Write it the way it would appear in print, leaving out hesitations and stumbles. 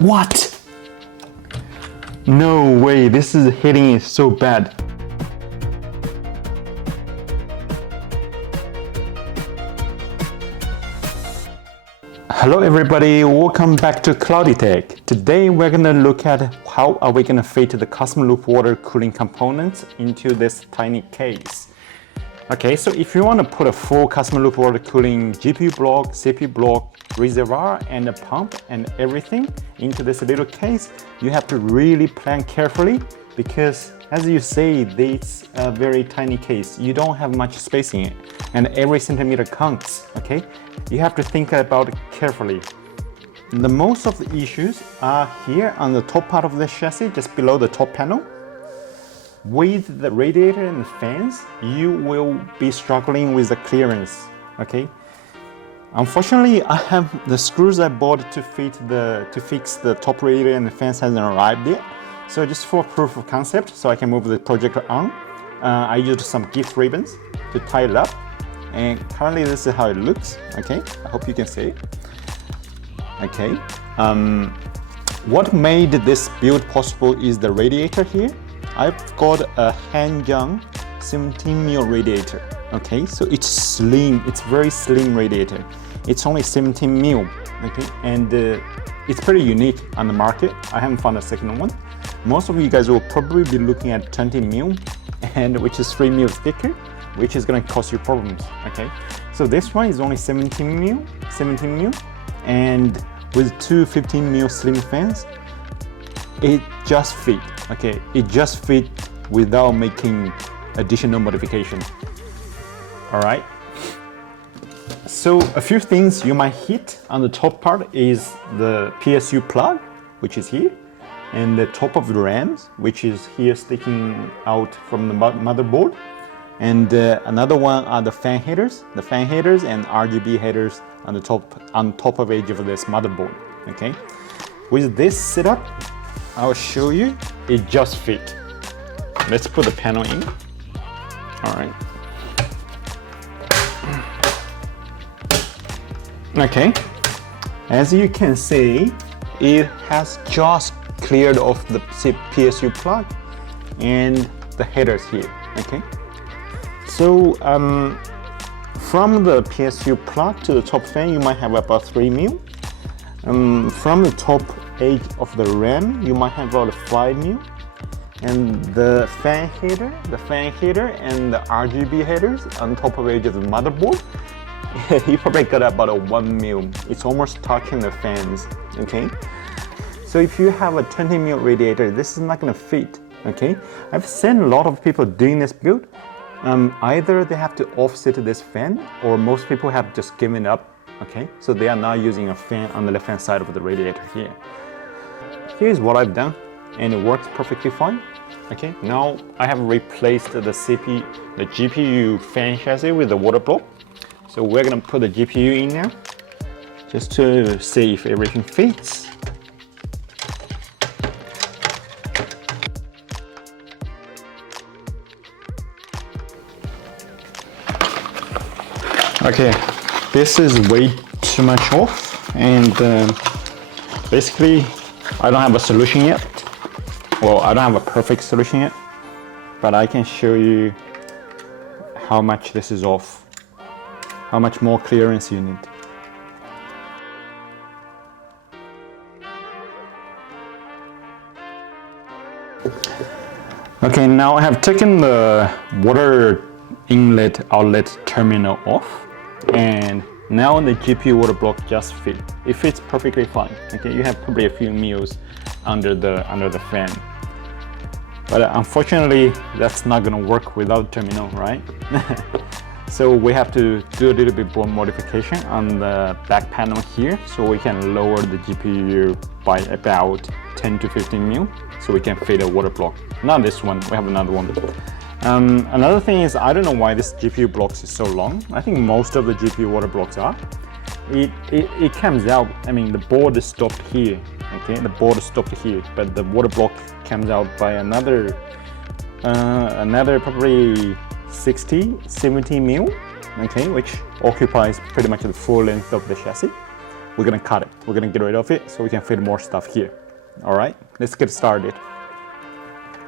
What? No way, this is hitting it so bad. Hello everybody, welcome back to Cloudy Tech. Today we're gonna look at how are we gonna fit the custom loop water cooling components into this tiny case. Okay, so if you want to put a full custom loop water cooling GPU block, CPU block, reservoir, and a pump and everything into this little case, you have to really plan carefully because as you say, it's a very tiny case. You don't have much space in it and every centimeter counts, okay? You have to think about it carefully. The most of the issues are here on the top part of the chassis, just below the top panel. With the radiator and the fans, you will be struggling with the clearance, okay? Unfortunately, I have the screws I bought to fix the top radiator and the fans hasn't arrived yet. So just for proof of concept, so I can move the projector on, I used some gift ribbons to tie it up. And currently this is how it looks, okay? I hope you can see it. Okay. What made this build possible is the radiator here. I've got a hand-done 17mm radiator, okay? So it's slim, it's very slim radiator. It's only 17mm, okay? And it's pretty unique on the market. I haven't found a second one. Most of you guys will probably be looking at 20mm, and which is 3mm thicker, which is gonna cause you problems, okay? So this one is only 17mm, and with two 15mm slim fans, it just fit, okay? It just fit without making additional modification. All right. So a few things you might hit on the top part is the PSU plug, which is here, and the top of the RAMs, which is here sticking out from the motherboard. And another one are the fan headers and RGB headers on top of edge of this motherboard, okay? With this setup, I'll show you, it just fit. Let's put the panel in. All right. Okay, as you can see, it has just cleared off the PSU plug and the headers here, okay? So from the PSU plug to the top fan, you might have about 3mm. From the top edge of the RAM, you might have about 5mm. And the fan header and the RGB headers on top of edge of the motherboard, you probably got about a 1mm. It's almost touching the fans, okay? So if you have a 20mm radiator, this is not gonna fit, okay? I've seen a lot of people doing this build. Either they have to offset this fan, or most people have just given up, okay? So they are now using a fan on the left-hand side of the radiator here. Here's what I've done, and it works perfectly fine. Okay, now I have replaced the GPU fan chassis with the water block. So we're gonna put the GPU in now, just to see if everything fits. Okay, this is way too much off, and basically I don't have a solution yet. Well, I don't have a perfect solution yet, but I can show you how much this is off, how much more clearance you need. Okay, now I have taken the water inlet outlet terminal off, and now the GPU water block just fit. It fits perfectly fine. Okay, you have probably a few mils under the fan. But unfortunately, that's not gonna work without terminal, right? So we have to do a little bit more modification on the back panel here, so we can lower the GPU by about 10 to 15mm, so we can fit a water block. Not this one, we have another one. Another thing is, I don't know why this GPU blocks is so long. I think most of the GPU water blocks are. It comes out, I mean, the board is stopped here, okay? The board is stopped here, but the water block comes out by another probably 60, 70 mil, okay, which occupies pretty much the full length of the chassis, we're gonna cut it. We're gonna get rid of it so we can fit more stuff here. All right, let's get started.